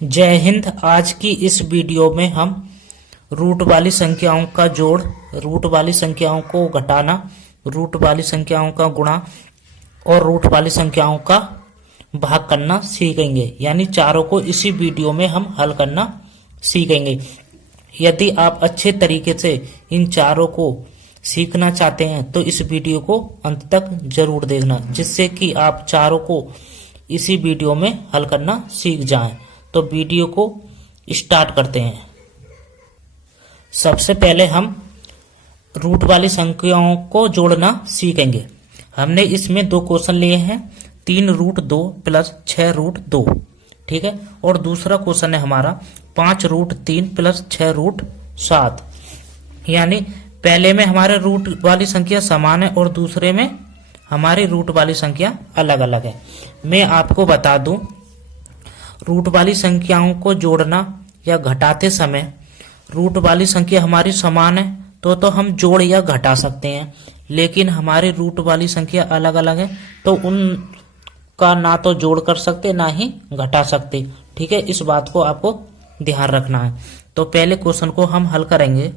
जय हिंद। आज की इस वीडियो में हम रूट वाली संख्याओं का जोड़, रूट वाली संख्याओं को घटाना, रूट वाली संख्याओं का गुणा और रूट वाली संख्याओं का भाग करना सीखेंगे। यानी चारों को इसी वीडियो में हम हल करना सीखेंगे। यदि आप अच्छे तरीके से इन चारों को सीखना चाहते हैं तो इस वीडियो को अंत तक जरूर देखना, जिससे कि आप चारों को इसी वीडियो में हल करना सीख जाएं। तो वीडियो को स्टार्ट करते हैं। सबसे पहले हम रूट वाली संख्याओं को जोड़ना सीखेंगे। हमने इसमें दो क्वेश्चन लिए हैं, 3√2 प्लस 6√2, ठीक है। और दूसरा क्वेश्चन है हमारा 5√3 प्लस 6√7। यानी पहले में हमारे रूट वाली संख्या समान है और दूसरे में हमारी रूट वाली संख्या अलग अलग है। मैं आपको बता दूं, रूट वाली संख्याओं को जोड़ना या घटाते समय रूट वाली संख्या हमारी समान है तो हम जोड़ या घटा सकते हैं, लेकिन हमारी रूट वाली संख्या अलग अलग है तो उनका ना तो जोड़ कर सकते ना ही घटा सकते, ठीक है। इस बात को आपको ध्यान रखना है। तो पहले क्वेश्चन को हम हल करेंगे।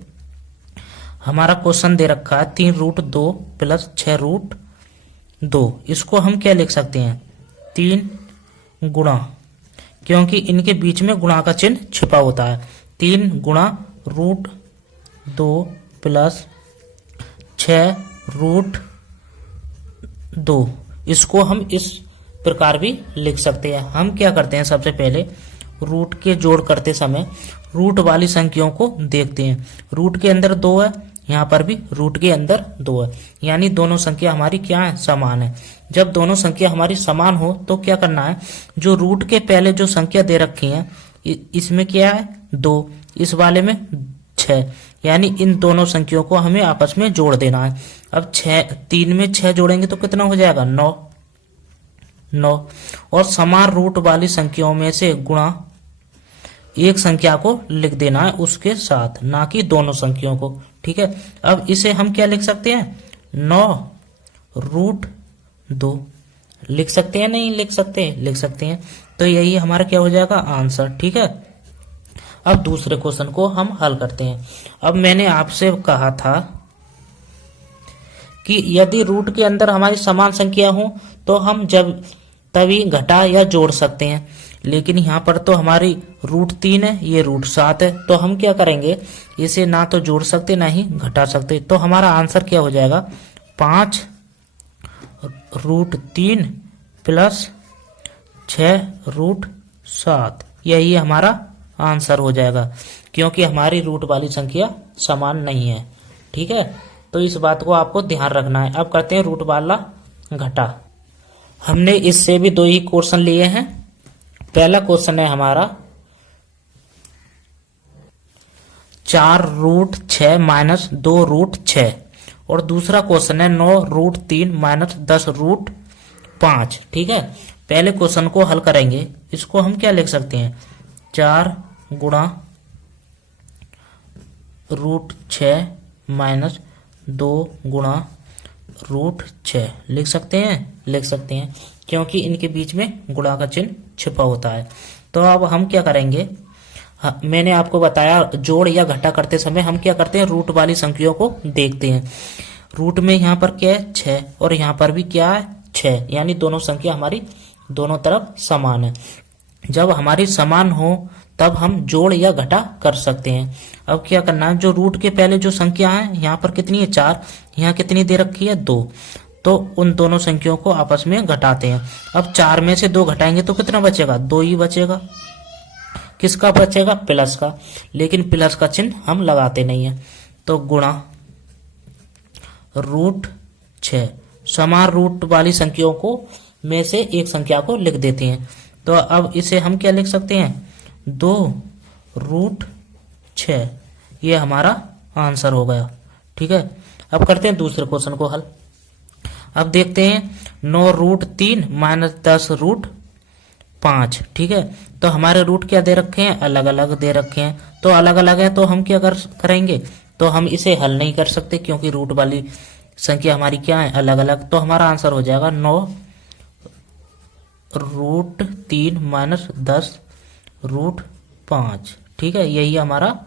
हमारा क्वेश्चन दे रखा है 3√2 प्लस 6√2। इसको हम क्या लिख सकते हैं, 3 गुणा, क्योंकि इनके बीच में गुणा का चिन्ह छिपा होता है। 3 गुणा √2 प्लस 6√2। इसको हम इस प्रकार भी लिख सकते हैं। हम क्या करते हैं, सबसे पहले रूट के जोड़ करते समय रूट वाली संख्याओं को देखते हैं। रूट के अंदर 2 है, यहाँ पर भी रूट के अंदर 2 है, यानी दोनों संख्या हमारी क्या है, समान है। जब दोनों संख्या हमारी समान हो तो क्या करना है, जो रूट के पहले जो संख्या दे रखी है इसमें क्या है 2, इस वाले में 6, यानी इन दोनों संख्याओं को हमें आपस में जोड़ देना है। अब 3 में 6 जोड़ेंगे तो कितना हो जाएगा, 9। और समान रूट वाली संख्याओं में से गुणा एक संख्या को लिख देना है उसके साथ, ना कि दोनों संख्याओं को, ठीक है। अब इसे हम क्या लिख सकते हैं, 9√2 लिख सकते हैं, नहीं लिख सकते, लिख सकते हैं। तो यही हमारा क्या हो जाएगा, आंसर, ठीक है। अब दूसरे क्वेश्चन को हम हल करते हैं। अब मैंने आपसे कहा था कि यदि रूट के अंदर हमारी समान संख्या हो तो हम तभी घटा या जोड़ सकते हैं, लेकिन यहाँ पर तो हमारी √3 है, ये √7 है, तो हम क्या करेंगे, इसे ना तो जोड़ सकते ना ही घटा सकते। तो हमारा आंसर क्या हो जाएगा, 5√3 प्लस 6√7। यही हमारा आंसर हो जाएगा, क्योंकि हमारी रूट वाली संख्या समान नहीं है, ठीक है। तो इस बात को आपको ध्यान रखना है। अब करते हैं रूट वाला घटा। हमने इससे भी 2 ही क्वेश्चन लिए हैं। पहला क्वेश्चन है हमारा 4√6 माइनस 2√6 और दूसरा क्वेश्चन है 9√3 माइनस 10√5, ठीक है। पहले क्वेश्चन को हल करेंगे। इसको हम क्या लिख सकते हैं, 4 गुणा √6 माइनस 2 गुणा √6 लिख सकते हैं, लिख सकते हैं, क्योंकि इनके बीच में गुणा का चिन्ह छिपा होता है। तो अब हम क्या करेंगे, मैंने आपको बताया जोड़ या घटा करते समय हम क्या करते हैं, रूट वाली संख्याओं को देखते हैं। रूट में यहाँ पर क्या है, 6, और यहाँ पर भी क्या है, 6, यानी दोनों संख्या हमारी दोनों तरफ समान है। जब हमारी समान हो तब हम जोड़ या घटा कर सकते हैं। अब क्या करना है, जो रूट के पहले जो संख्या है, यहाँ पर कितनी है, 4, यहाँ कितनी दे रखी है, 2, तो उन दोनों संख्याओं को आपस में घटाते हैं। अब 4 में से 2 घटाएंगे तो कितना बचेगा, 2 ही बचेगा। किसका बचेगा, प्लस का, लेकिन प्लस का चिन्ह हम लगाते नहीं है। तो गुणा √6, समान रूट वाली संख्याओं को में से एक संख्या को लिख देते हैं। तो अब इसे हम क्या लिख सकते हैं, 2√6। ये हमारा आंसर हो गया, ठीक है। अब करते हैं दूसरे क्वेश्चन को हल। अब देखते हैं 9√3 माइनस 10√5, ठीक है। तो हमारे रूट क्या दे रखे हैं, अलग अलग दे रखे हैं। तो अलग अलग है तो हम क्या करेंगे, तो हम इसे हल नहीं कर सकते, क्योंकि रूट वाली संख्या हमारी क्या है, अलग अलग। तो हमारा आंसर हो जाएगा 9 √3 माइनस 10 √5। ठीक है, यही हमारा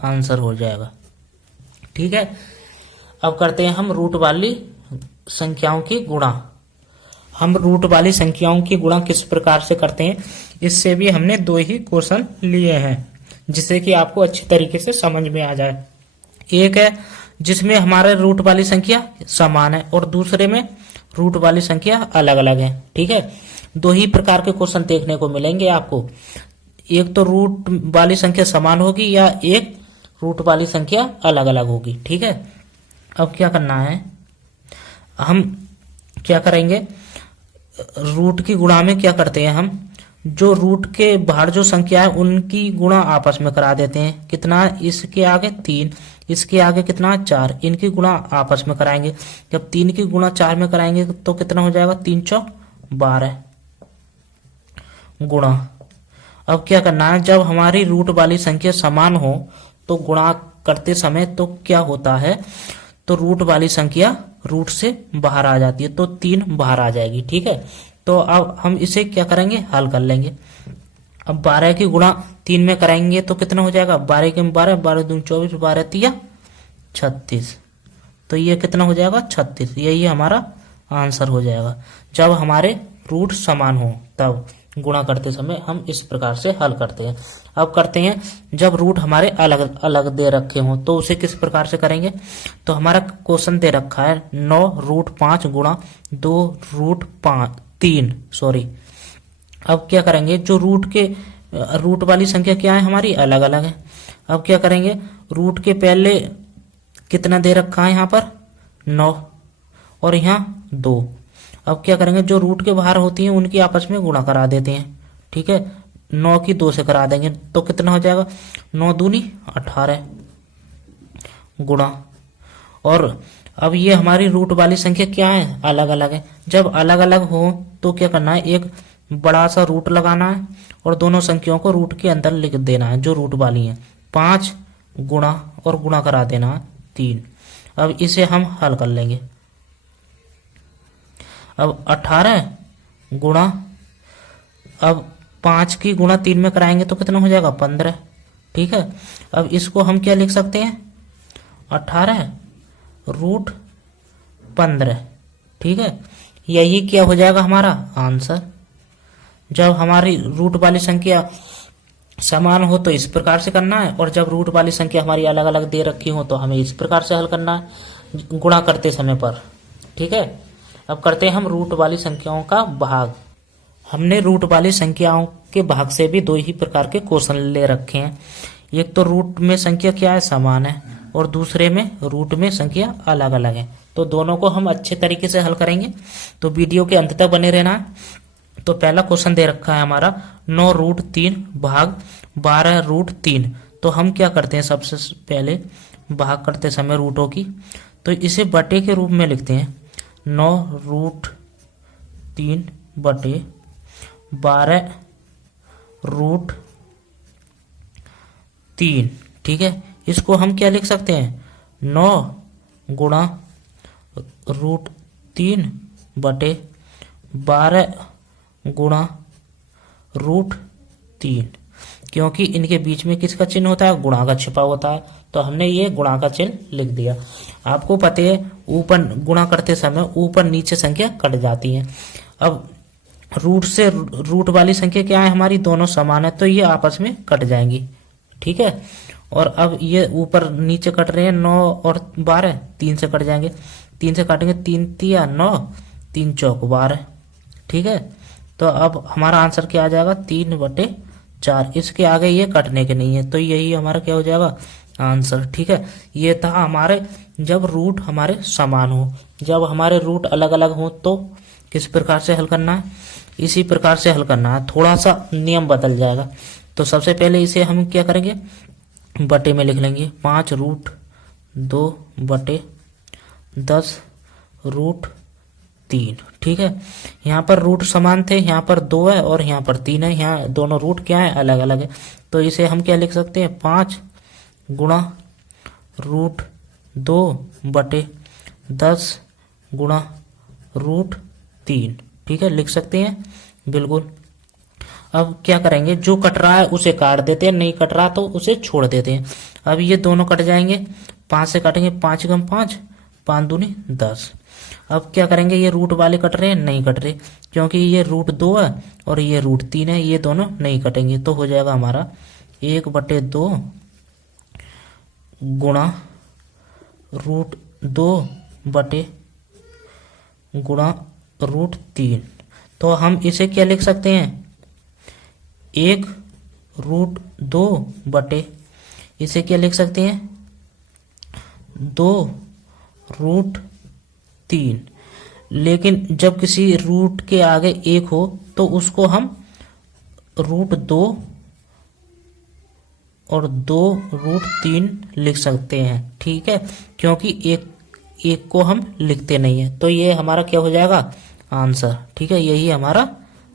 आंसर हो जाएगा। ठीक है, अब करते हैं हम रूट वाली संख्याओं की गुणा। हम रूट वाली संख्याओं की गुणा किस प्रकार से करते हैं, इससे भी हमने 2 ही क्वेश्चन लिए हैं, जिससे कि आपको अच्छी तरीके से समझ में आ जाए। एक है जिसमें हमारे रूट वाली संख्या समान है और दूसरे में रूट वाली संख्या अलग अलग है। ठीक है, 2 ही प्रकार के क्वेश्चन देखने को मिलेंगे आपको। एक तो रूट वाली संख्या समान होगी या एक रूट वाली संख्या अलग अलग होगी। ठीक है, अब क्या करना है, हम क्या करेंगे, रूट की गुणा में क्या करते हैं, हम जो रूट के बाहर जो संख्या है उनकी गुणा आपस में करा देते हैं। कितना, इसके आगे 3, इसके आगे कितना 4, इनकी गुणा आपस में कराएंगे। जब 3 की गुणा 4 में कराएंगे तो कितना हो जाएगा, 3 चौक 12 गुणा। अब क्या करना है, जब हमारी रूट वाली संख्या समान हो तो गुणा करते समय तो क्या होता है, तो रूट वाली संख्या रूट से बाहर आ जाती है, तो 3 बाहर आ जाएगी। ठीक है, तो अब हम इसे क्या करेंगे, हल कर लेंगे। अब 12 की गुणा 3 में कराएंगे तो कितना हो जाएगा, 12 के 12, 12 दूनी 24, 12 तिया 36, तो ये कितना हो जाएगा 36। यही हमारा आंसर हो जाएगा। जब हमारे रूट समान हो तब गुणा करते समय हम इस प्रकार से हल करते हैं। अब करते हैं जब रूट हमारे अलग अलग दे रखे हों तो उसे किस प्रकार से करेंगे। तो हमारा क्वेश्चन दे रखा है 9√5 गुणा 2√3 सॉरी। अब क्या करेंगे, जो रूट वाली संख्या क्या है हमारी अलग अलग है। अब क्या करेंगे, रूट के पहले कितना दे रखा है यहाँ पर 9 और यहाँ 2। अब क्या करेंगे, जो रूट के बाहर होती हैं उनकी आपस में गुणा करा देते हैं। ठीक है, 9 की 2 से करा देंगे तो कितना हो जाएगा, 9 दूनी 18 गुणा। और अब ये हमारी रूट वाली संख्या क्या है, अलग अलग है। जब अलग अलग हो तो क्या करना है, एक बड़ा सा रूट लगाना है और दोनों संख्याओं को रूट के अंदर लिख देना है जो रूट वाली है। 5 गुणा और गुणा करा देना 3। अब इसे हम हल कर लेंगे। अब 18 गुणा, अब 5 की गुणा 3 में कराएंगे तो कितना हो जाएगा 15। ठीक है, अब इसको हम क्या लिख सकते हैं, 18√15। ठीक है, यही क्या हो जाएगा हमारा आंसर। जब हमारी रूट वाली संख्या समान हो तो इस प्रकार से करना है, और जब रूट वाली संख्या हमारी अलग अलग दे रखी हो तो हमें इस प्रकार से हल करना है गुणा करते समय पर। ठीक है, अब करते हैं हम रूट वाली संख्याओं का भाग। हमने रूट वाली संख्याओं के भाग से भी 2 ही प्रकार के क्वेश्चन ले रखे हैं। एक तो रूट में संख्या क्या है समान है और दूसरे में रूट में संख्या अलग अलग है। तो दोनों को हम अच्छे तरीके से हल करेंगे, तो वीडियो के अंत तक बने रहना है। तो पहला क्वेश्चन दे रखा है हमारा 9√3 भाग 12√3। तो हम क्या करते हैं, सबसे पहले भाग करते समय रूटों की तो इसे बटे के रूप में लिखते हैं। 9√3 बटे 12√3। ठीक है, इसको हम क्या लिख सकते हैं, 9 गुणा √3 बटे 12 गुणा √3, क्योंकि इनके बीच में किसका चिन्ह होता है, गुणा का छिपा होता है, तो हमने ये गुणा का चिन्ह लिख दिया। आपको पता है ऊपर गुणा करते समय ऊपर नीचे संख्या कट जाती है। अब रूट से रूट वाली संख्या क्या है हमारी, दोनों समान है तो ये आपस में कट जाएंगी। ठीक है, और अब ये ऊपर नीचे कट रहे हैं 9 और 12, 3 से कट जाएंगे, 3 से काटेंगे 3 तिया 9, 3 चौक 12। ठीक है, तो अब हमारा आंसर क्या आ जाएगा, 3/4। इसके आगे ये कटने के नहीं है तो यही हमारा क्या हो जाएगा आंसर। ठीक है, ये था हमारे जब रूट हमारे समान हो। जब हमारे रूट अलग अलग हो तो किस प्रकार से हल करना है, इसी प्रकार से हल करना है। थोड़ा सा नियम बदल जाएगा। तो सबसे पहले इसे हम क्या करेंगे, बटे में लिख लेंगे। 5√2 बटे 10√3। ठीक है, यहाँ पर रूट समान थे, यहाँ पर 2 है और यहाँ पर 3 है। यहाँ दोनों रूट क्या है, अलग अलग है, तो इसे हम क्या लिख सकते हैं, 5 गुणा √2 बटे 10 गुणा √3। ठीक है, लिख सकते हैं बिल्कुल। अब क्या करेंगे, जो कट रहा है उसे काट देते हैं, नहीं कट रहा तो उसे छोड़ देते हैं। अब ये दोनों कट जाएंगे, 5 से काटेंगे, 5 एकम 5, 5 दूनी 10। अब क्या करेंगे, ये रूट वाले कट रहे हैं, नहीं कट रहे, क्योंकि ये रूट 2 है और ये रूट 3 है, ये दोनों नहीं कटेंगे। तो हो जाएगा हमारा 1/2 गुणा रूट 2 बटे गुणा रूट 3। तो हम इसे क्या लिख सकते हैं, 1/2 बटे, इसे क्या लिख सकते हैं, 2√3। लेकिन जब किसी रूट के आगे 1 हो तो उसको हम √2 और 2√3 लिख सकते हैं, ठीक है, क्योंकि एक को हम लिखते नहीं है। तो ये हमारा क्या हो जाएगा, आंसर, ठीक है, यही हमारा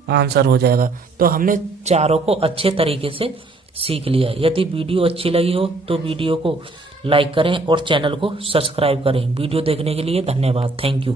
आंसर हो जाएगा। तो हमने चारों को अच्छे तरीके से सीख लिया। यदि वीडियो अच्छी लगी हो तो वीडियो को लाइक करें और चैनल को सब्सक्राइब करें। वीडियो देखने के लिए धन्यवाद, थैंक यू।